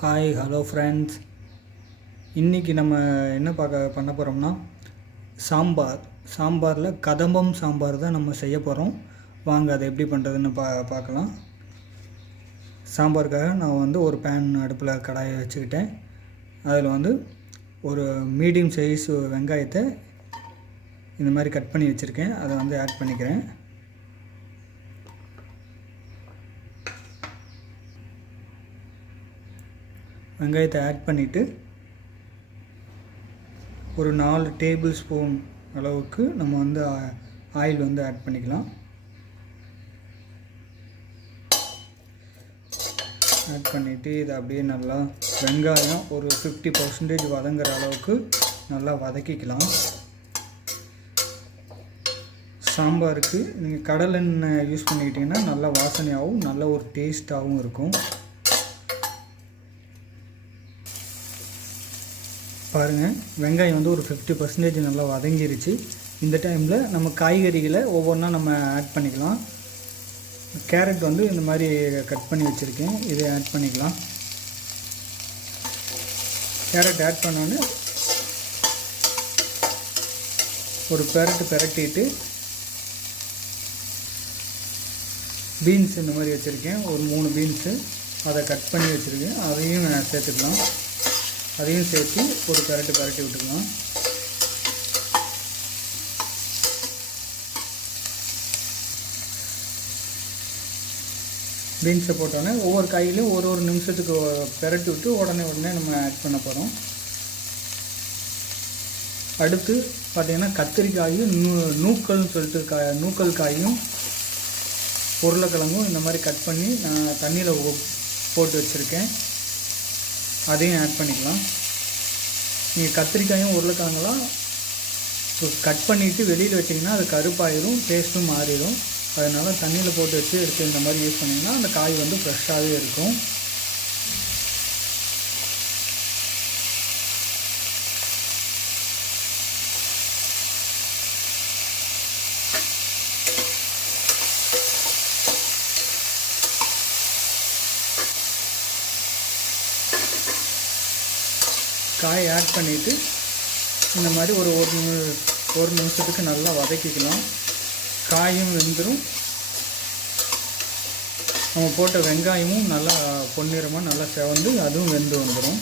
Hi hello friends. இன்றைக்கி நம்ம என்ன பண்ண போகிறோம்னா சாம்பாரில் கதம்பம் சாம்பார் தான் நம்ம செய்ய போகிறோம். வாங்க அதை எப்படி பண்ணுறதுன்னு பார்க்கலாம். சாம்பாருக்காக நான் ஒரு பேன் அடுப்பில் கடாயை வச்சுக்கிட்டேன். அதில் ஒரு மீடியம் சைஸ் வெங்காயத்தை இந்த மாதிரி கட் பண்ணி வச்சுருக்கேன். அதை ஆட் பண்ணிக்கிறேன். வெங்காயத்தை ஆட் பண்ணிவிட்டு ஒரு 4 டேபிள் ஸ்பூன் அளவுக்கு நம்ம ஆயில் ஆட் பண்ணிக்கலாம். ஆட் பண்ணிவிட்டு இதை அப்படியே நல்லா வெங்காயம் ஒரு 50% வதங்குற அளவுக்கு நல்லா வதக்கிக்கலாம். சாம்பாருக்கு நீங்கள் கடலெண்ணெய் யூஸ் பண்ணிக்கிட்டிங்கன்னா நல்லா வாசனையாகவும் நல்ல ஒரு டேஸ்ட்டாகவும் இருக்கும். பாருங்கள், வெங்காயம் ஒரு 50% நல்லா வதங்கிருச்சு. இந்த டைமில் நம்ம காய்கறிகளை ஒவ்வொன்றா நம்ம ஆட் பண்ணிக்கலாம். கேரட் இந்த மாதிரி கட் பண்ணி வச்சுருக்கேன், இதை ஆட் பண்ணிக்கலாம். கேரட் ஆட் பண்ணோன்னே ஒரு பிரட்டிட்டு பீன்ஸ் இந்த மாதிரி வச்சுருக்கேன். ஒரு 3 பீன்ஸு அதை கட் பண்ணி வச்சுருக்கேன், அதையும் சேர்த்துக்கலாம். அதையும் சேர்த்து ஒரு பிரட்டி விட்டுக்கலாம். பீன்ஸை போட்டோன்னே ஒவ்வொரு காயிலையும் ஒரு நிமிஷத்துக்கு பிரட்டி விட்டு உடனே நம்ம ஆட் பண்ண போகிறோம். அடுத்து பார்த்திங்கன்னா கத்திரிக்காயும் நூக்கல்னு சொல்லிட்டு நூக்கல் காயும் உருளைக்கிழங்கும் இந்த மாதிரி கட் பண்ணி நான் தண்ணியில் போட்டு வச்சுருக்கேன், அதையும் ஆட் பண்ணிக்கலாம். நீங்கள் கத்திரிக்காயும் உருளைக்கிழங்கெல்லாம் கட் பண்ணிவிட்டு வெளியில் வச்சிங்கன்னா அது கருப்பாயிரும், டேஸ்ட்டும் மாறிடும். அதனால் தண்ணியில் போட்டு வச்சு எடுத்து இந்த மாதிரி யூஸ் பண்ணிங்கன்னா அந்த காய் ஃப்ரெஷ்ஷாகவே இருக்கும். காய் ஆட் பண்ணிவிட்டு இந்த மாதிரி ஒரு நிமிஷத்துக்கு நல்லா வதக்கிக்கலாம். காயும் வெந்துடும், நம்ம போட்ட வெங்காயமும் நல்லா பொன்னிறமாக நல்லா செவந்து அதுவும் வெந்து வந்துடும்.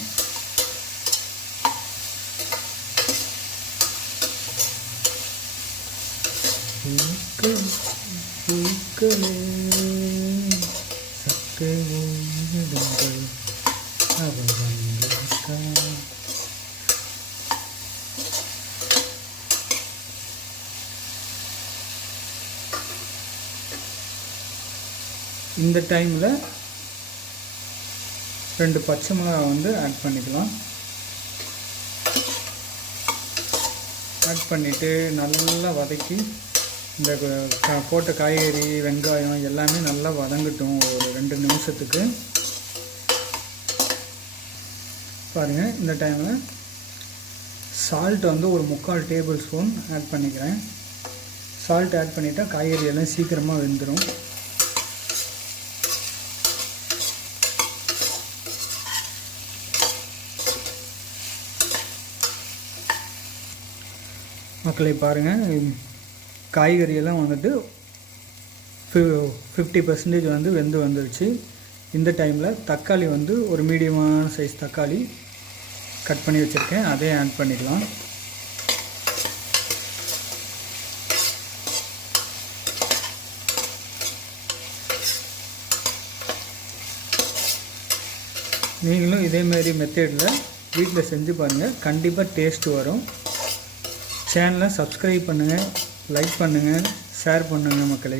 இந்த டைமில் 2 பச்சை மிளகாய் ஆட் பண்ணிக்கலாம். ஆட் பண்ணிவிட்டு நல்லா வதக்கி இந்த போட்ட காய்கறி வெங்காயம் எல்லாமே நல்லா வதங்கட்டும் ஒரு 2 நிமிஷத்துக்கு. பாருங்கள், இந்த டைமில் சால்ட் ஒரு 3/4 டேபிள் ஸ்பூன் ஆட் பண்ணிக்கிறேன். சால்ட் ஆட் பண்ணிட்டா காய்கறி எல்லாம் சீக்கிரமாக வெந்துடும். மக்களை பாருங்கள், காய்கறியெல்லாம் 50% வெந்து வந்துருச்சு. இந்த டைமில் தக்காளி ஒரு மீடியமான சைஸ் தக்காளி கட் பண்ணி வச்சுருக்கேன், அதையும் ஆட் பண்ணிக்கலாம். நீங்களும் இதேமாரி மெத்தடில் வீட்டில் செஞ்சு பாருங்கள், கண்டிப்பாக டேஸ்ட் வரும். சேனலை சப்ஸ்கிரைப் பண்ணுங்கள், லைக் பண்ணுங்கள், ஷேர் பண்ணுங்கள் மக்களே.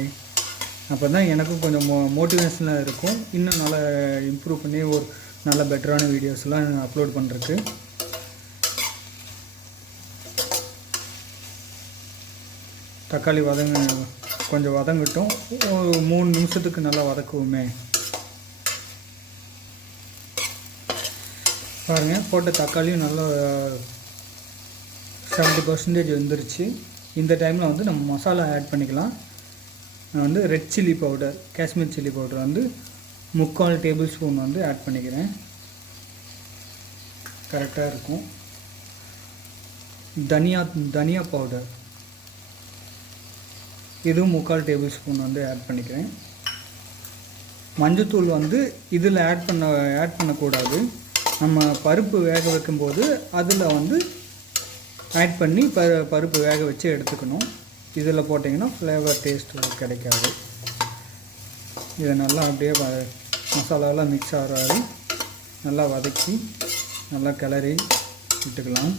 அப்போ தான் எனக்கும் கொஞ்சம் மோட்டிவேஷனாக இருக்கும், இன்னும் நல்லா இம்ப்ரூவ் பண்ணி ஒரு நல்ல பெட்டரான வீடியோஸ்லாம் அப்லோட் பண்ணுறதுக்கு. தக்காளி கொஞ்சம் வதங்கட்டும், ஒரு 3 நிமிஷத்துக்கு நல்லா வதக்குவோமே. பாருங்கள், போட்ட தக்காளியும் நல்லா 70% வந்துருச்சு. இந்த டைமில் நம்ம மசாலா ஆட் பண்ணிக்கலாம். நான் red chilli powder, Kashmir chilli powder 3/4 tablespoon add பண்ணிக்கிறேன். கரெக்டாக இருக்கும். தனியா பவுடர் இதுவும் 3/4 டேபிள் ஸ்பூன் வந்து ஆட் பண்ணிக்கிறேன். மஞ்சத்தூள் வந்து இதில் ஆட் பண்ணக்கூடாது. நம்ம பருப்பு வேக வைக்கும்போது அதில் வந்து ஆட் பண்ணி பருப்பு வேக வச்சு எடுத்துக்கணும். இதில் போட்டிங்கன்னா ஃப்ளேவர் டேஸ்ட் கிடைக்காது. இதை நல்லா அப்படியே மசாலாலாம் மிக்ஸ் ஆகாது நல்லா வதக்கி நல்லா கிளறி விட்டுக்கலாம்.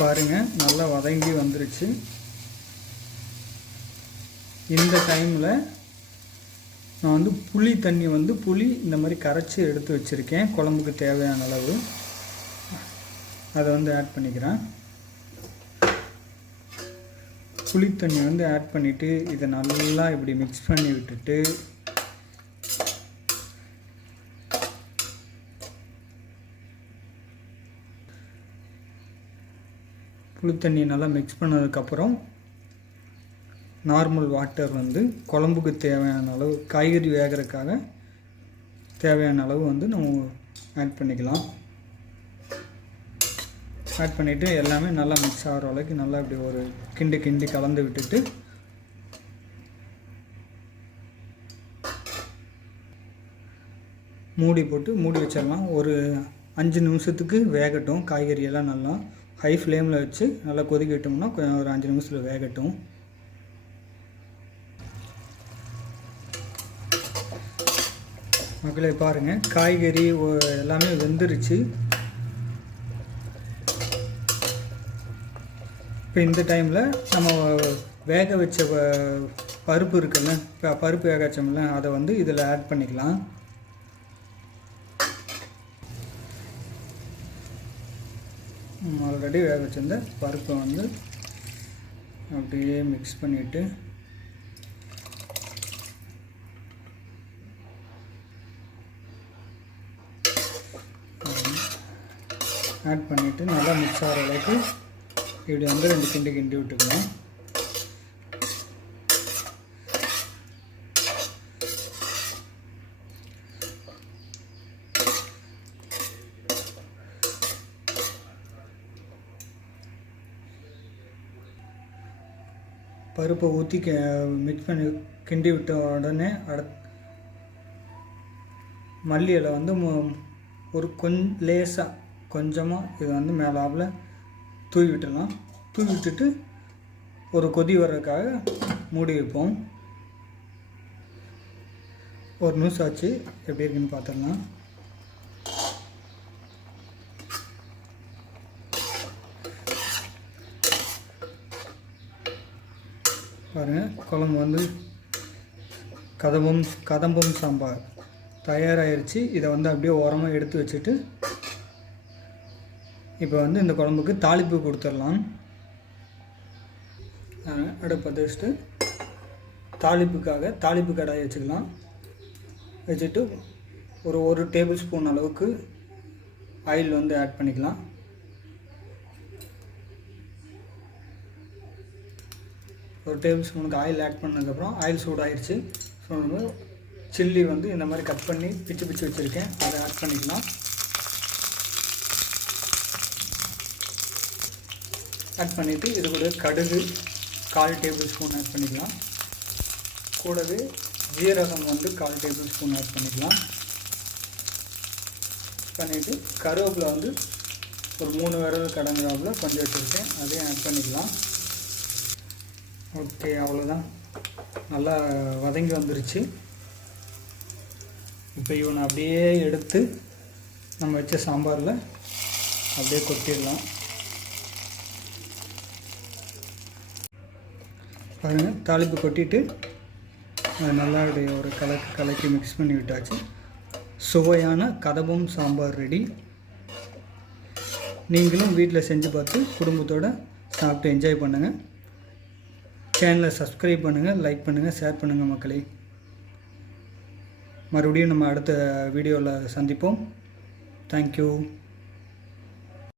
பாருங்கள் நல்லா வதங்கி வந்துருச்சு. இந்த டைமில் நான் வந்து புளி இந்த மாதிரி கரைச்சி எடுத்து வச்சுருக்கேன். குழம்புக்கு தேவையான அளவு அதை வந்து ஆட் பண்ணிக்கிறேன். புளி தண்ணி வந்து ஆட் பண்ணிவிட்டு இதை நல்லா இப்படி மிக்ஸ் பண்ணி விட்டுட்டு புளி தண்ணி நல்லா மிக்ஸ் பண்ணதுக்கப்புறம் நார்மல் வாட்டர் வந்து குழம்புக்கு தேவையான அளவு காய்கறி வேகிறதுக்காக தேவையான அளவு வந்து நம்ம ஆட் பண்ணிக்கலாம். ஆட் பண்ணிவிட்டு எல்லாமே நல்லா மிக்ஸ் ஆகிற அளவுக்கு நல்லா இப்படி ஒரு கிண்டி கலந்து விட்டுட்டு மூடி போட்டு மூடி வச்சிடலாம். ஒரு 5 நிமிஷத்துக்கு வேகட்டும். காய்கறியெல்லாம் நல்லா ஹை ஃப்ளேமில் வச்சு நல்லா கொதிக்க விட்டோம்னா ஒரு 5 நிமிஷத்தில் வேகட்டும். மக்களே பாருங்கள், காய்கறி எல்லாமே வெந்துருச்சு. இப்போ இந்த டைமில் நம்ம வேக வச்ச பருப்பு இருக்குல்ல, பருப்பு வேக வச்சோம்ல, அதை வந்து இதில் ஆட் பண்ணிக்கலாம். ஆல்ரெடி வேக வச்சிருந்த பருப்பை வந்து அப்படியே மிக்ஸ் பண்ணிவிட்டு ஆட் பண்ணிவிட்டு நல்லா மிக்ஸ் ஆகிற அளவுக்கு இப்படி வந்து 2 கிண்டி விட்டுக்கலாம். பருப்பை ஊற்றி மிக்ஸ் பண்ணி கிண்டி விட்ட உடனே மல்லி இலை வந்து ஒரு லேசாக கொஞ்சமாக இதை வந்து மேலாப்பில் தூவி விட்டுடலாம். தூவி விட்டுட்டு ஒரு கொதி வர்றதுக்காக மூடி வைப்போம். ஒரு நிமிஷம் ஆச்சு, எப்படி இருக்குன்னு பார்த்துடலாம். பாருங்கள், குழம்பு வந்து கதம்பம் சாம்பார் தயாராகிருச்சு. இதை வந்து அப்படியே ஓரமாக எடுத்து வச்சுட்டு இப்போ வந்து இந்த குழம்புக்கு தாளிப்பு கொடுத்துடலாம். அடுப்பை வச்சுட்டு தாளிப்பு கடாயை வச்சுக்கலாம். வச்சுட்டு ஒரு டேபிள் ஸ்பூன் அளவுக்கு ஆயில் வந்து ஆட் பண்ணிக்கலாம். ஒரு டேபிள் ஸ்பூனுக்கு ஆயில் ஆட் பண்ணதுக்கப்புறம் ஆயில் சூடாகிடுச்சு. ஸோ நம்ம சில்லி வந்து இந்த மாதிரி கட் பண்ணி பிச்சு வச்சுருக்கேன், அதை ஆட் பண்ணிக்கலாம். ஆட் பண்ணிவிட்டு இது கூட கடுகு 1/4 டேபிள் ஸ்பூன் ஆட் பண்ணிக்கலாம். கூடவே ஜீரகம் வந்து 1/4 டேபிள் ஸ்பூன் ஆட் பண்ணிக்கலாம். பண்ணிவிட்டு கருவேப்பிலை வந்து ஒரு 3 விரல் கடங்காப்பில் கொஞ்சம் வச்சுருக்கேன், அதையும் ஆட் பண்ணிக்கலாம். ஓகே, அவ்வளோதான். நல்லா வதங்கி வந்துருச்சு. இப்போ இவனை அப்படியே எடுத்து நம்ம வச்ச சாம்பாரில் அப்படியே கொட்டிடலாம். பாருங்கள், தாளிப்பு கொட்டிட்டு அது நல்லா ஒரு கலக்கி மிக்ஸ் பண்ணி விட்டாச்சு. சுவையான கதம்பம் சாம்பார் ரெடி. நீங்களும் வீட்டில் செஞ்சு பார்த்து குடும்பத்தோடு சாப்பிட்டு என்ஜாய் பண்ணுங்கள். சேனலை சப்ஸ்கிரைப் பண்ணுங்கள், லைக் பண்ணுங்கள், ஷேர் பண்ணுங்கள் மக்களே. மறுபடியும் நம்ம அடுத்த வீடியோவில் சந்திப்போம். தேங்க்யூ.